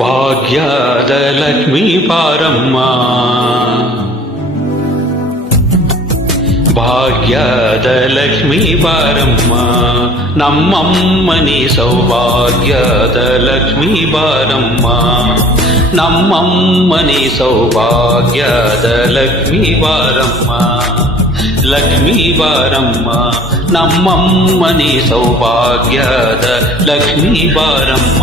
ಭಾಗ್ಯದ ಲಕ್ಷ್ಮೀ ಬಾರಮ್ಮ, ಭಾಗ್ಯದ ಲಕ್ಷ್ಮೀ ಬಾರಮ್ಮ, ನಮ್ಮಮ್ಮನಿ ಸೌಭಾಗ್ಯದ ಲಕ್ಷ್ಮೀ ಬಾರಮ್ಮ, ನಮ್ಮಮ್ಮನಿ ಸೌಭಾಗ್ಯದ ಲಕ್ಷ್ಮೀ ಬಾರಮ್ಮ, ಲಕ್ಷ್ಮೀ ಬಾರಮ್ಮ, ನಮ್ಮಮ್ಮನಿ ಸೌಭಾಗ್ಯದ ಲಕ್ಷ್ಮೀ ಬಾರಮ್ಮ,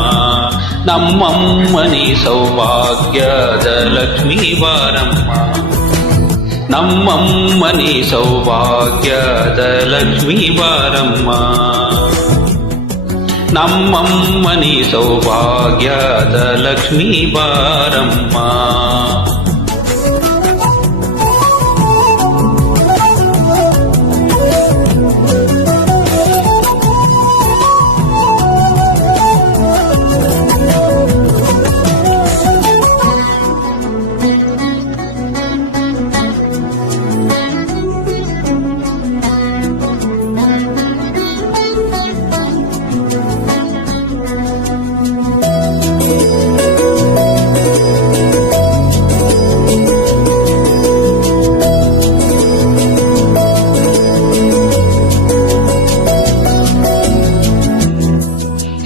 ನಮ್ಮಮ್ಮನಿ ಸೌಭಾಗ್ಯದ ಲಕ್ಷ್ಮೀ ಬಾರಮ್ಮ, ನಮ್ಮಮ್ಮನಿ ಸೌಭಾಗ್ಯದ ಲಕ್ಷ್ಮೀ ಬಾರಮ್ಮ, ನಮ್ಮಮ್ಮನಿ ಸೌಭಾಗ್ಯದ ಲಕ್ಷ್ಮೀ ಬಾರಮ್ಮ.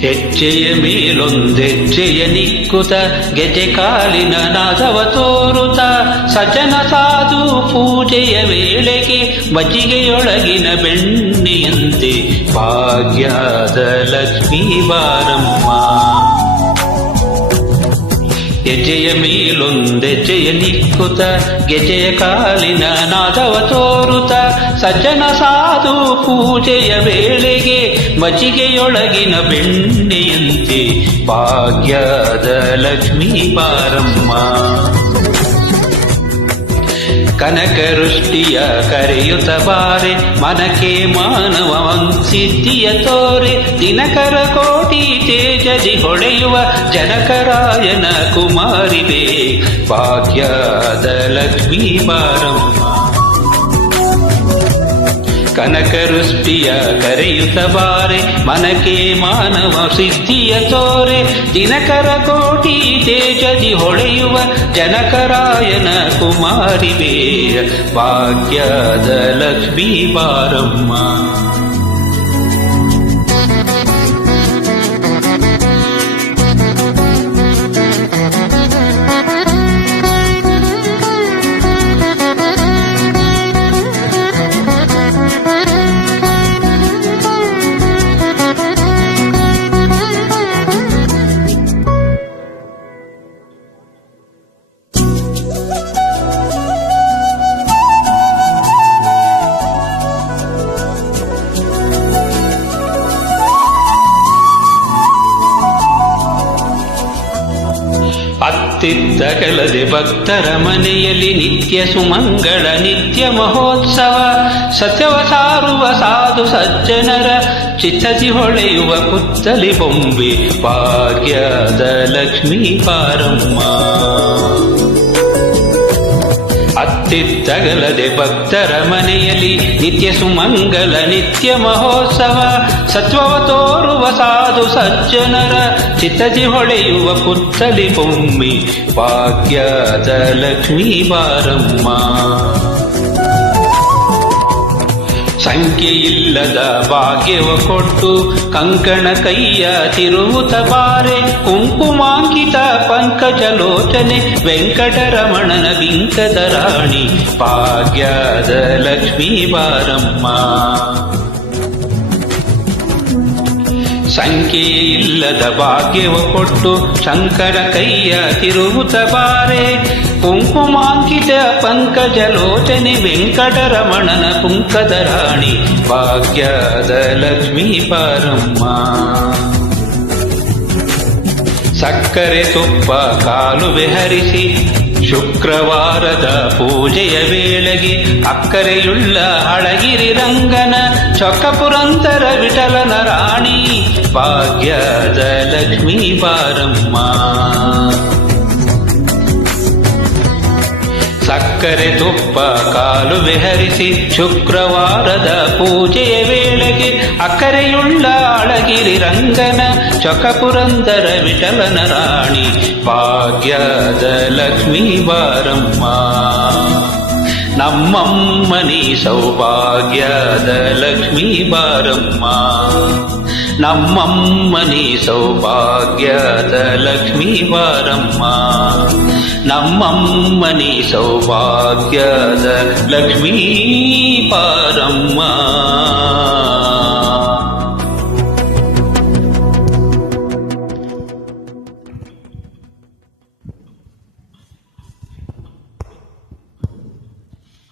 ಹೆಜ್ಜೆಯ ಮೇಲೊಂದೆಜ್ಜೆಯ ನಿಕ್ಕುತ ಗೆಜೆ ಕಾಲಿನ ನಾದವ ತೋರುತ ಸಜ್ಜನ ಸಾಧು ಪೂಜೆಯ ವೇಳೆಗೆ ಮಜ್ಜಿಗೆಯೊಳಗಿನ ಬೆಣ್ಣೆಯಂತೆ ಭಾಗ್ಯದ ಲಕ್ಷ್ಮೀ ಬಾರಮ್ಮ, ಹೆಜ್ಜೆಯ ಮೇಲೊಂದೆಜ್ಜೆಯ ನಿಕ್ಕುತ ಗೆಜೆಯ ಕಾಲಿನ ನಾದವ ತೋರುತ ಸಜ್ಜನ ಸಾಧು ಪೂಜೆಯ ವೇಳೆಗೆ ಮಜ್ಜಿಗೆಯೊಳಗಿನ ಬೆಣ್ಣೆಯಂತೆ ಭಾಗ್ಯದ ಲಕ್ಷ್ಮೀ ಬಾರಮ್ಮ, ಕನಕವೃಷ್ಟಿಯ ಕರೆಯುತ್ತ ಬಾರೆ ಮನಕ್ಕೆ ಮಾನವ ಸಿದ್ಧಿಯ ತೋರೆ ದಿನಕರ ಕೋಟಿ ತೇಜದಿ ಹೊಳೆಯುವ ಜನಕರಾಯನ ಕುಮಾರಿವೆ ಭಾಗ್ಯದ ಲಕ್ಷ್ಮೀ ಬಾರಮ್ಮ, ಕನಕವೃಷ್ಟಿಯ ಕರೆಯುತ್ತ ಬಾರೆ ಮನಕ್ಕೆ ಮಾನವ ಸಿದ್ಧಿಯ ತೋರೆ ದಿನಕರ ಕೋಟಿ ತೇಜದಿ ಹೊಳೆಯುವ ಜನಕರಾಯನ ಕುಮಾರಿವೆ ಭಾಗ್ಯದ ಲಕ್ಷ್ಮೀ ಬಾರಮ್ಮ. ಅತ್ತಿತ್ತ ಕೆಲದೆ ಭಕ್ತರ ಮನೆಯಲ್ಲಿ ನಿತ್ಯ ಸುಮಂಗಳ ನಿತ್ಯ ಮಹೋತ್ಸವ ಸತ್ಯವ ಸಾರುವ ಸಾಧು ಸಜ್ಜನರ ಚಿತ್ತದಿ ಹೊಳೆಯುವ ಪುತ್ತಲಿ ಬೊಂಬೆ ಭಾಗ್ಯದ ಲಕ್ಷ್ಮೀ ಬಾರಮ್ಮ, ಅತ್ತಿತ್ತಗಲದೆ ಭಕ್ತರ ಮನೆಯಲ್ಲಿ ನಿತ್ಯ ಸುಮಂಗಲ ನಿತ್ಯ ಮಹೋತ್ಸವ ಸತ್ವವ ತೋರುವ ಸಾಧು ಸಜ್ಜನರ ಚಿತ್ತದಿ ಹೊಳೆಯುವ ಪುತ್ತಲಿ ಬೊಮ್ಮೆ ಭಾಗ್ಯದ ಲಕ್ಷ್ಮೀ ಬಾರಮ್ಮ, ಸಂಖ್ಯೆಯಿಲ್ಲದ ಭಾಗ್ಯವ ಕೊಟ್ಟು ಕಂಕಣ ಕೈಯ ತಿರುವುತ ಬಾರೆ ಕುಂಕುಮಾಂಕಿತ ಪಂಕಜಲೋಚನೆ ವೆಂಕಟರಮಣನ ಬಿಂಕದ ರಾಣಿ ಭಾಗ್ಯದ ಲಕ್ಷ್ಮೀ ಬಾರಮ್ಮ, ಸಂಖ್ಯೆಯಿಲ್ಲದ ಭಾಗ್ಯವ ಕೊಟ್ಟು ಶಂಕರ ಕೈಯ ತಿರುವುತ ಬಾರೆ ಕುಂಕುಮಾಂಕಿತ ಪಂಕಜಲೋಚನೆ ವೆಂಕಟರಮಣನ ಪುಂಕದ ರಾಣಿ ಭಾಗ್ಯದ ಲಕ್ಷ್ಮೀ ಬಾರಮ್ಮ, ಸಕ್ಕರೆ ತುಪ್ಪ ಕಾಲುವೆ ಹರಿಸಿ ಶುಕ್ರವಾರದ ಪೂಜೆಯ ವೇಳೆಗೆ ಅಕ್ಕರೆಯುಳ್ಳ ಅಳಗಿರಿ ರಂಗನ ಚೊಕ್ಕ ಪುರಂದರ ವಿಠಲನ ರಾಣಿ ಭಾಗ್ಯದ ಲಕ್ಷ್ಮೀ ಬಾರಮ್ಮ, ಸಕ್ಕರೆ ತುಪ್ಪ ಕಾಲುವೆ ಹರಿಸಿ ಶುಕ್ರವಾರದ ಪೂಜೆಯ ವೇಳೆಗೆ ಅಕ್ಕರೆಯುಳ್ಳ ಅಳಗಿ ಚನ್ನಗಿರಿ ರಂಗನ ಚೊಕಪುರಂದರ ವಿಠಲನ ರಾಣಿ ಭಾಗ್ಯದ ಲಕ್ಷ್ಮೀ ಬಾರಮ್ಮ ನಮ್ಮಮ್ಮನಿ ಸೌಭಾಗ್ಯದ ಲಕ್ಷ್ಮೀ ಬಾರಮ್ಮ ನಮ್ಮಮ್ಮನಿ ಸೌಭಾಗ್ಯದ ಲಕ್ಷ್ಮೀ ಬಾರಮ್ಮ ನಮ್ಮಮ್ಮನಿ ಸೌಭಾಗ್ಯದ ಲಕ್ಷ್ಮೀ ಬಾರಮ್ಮ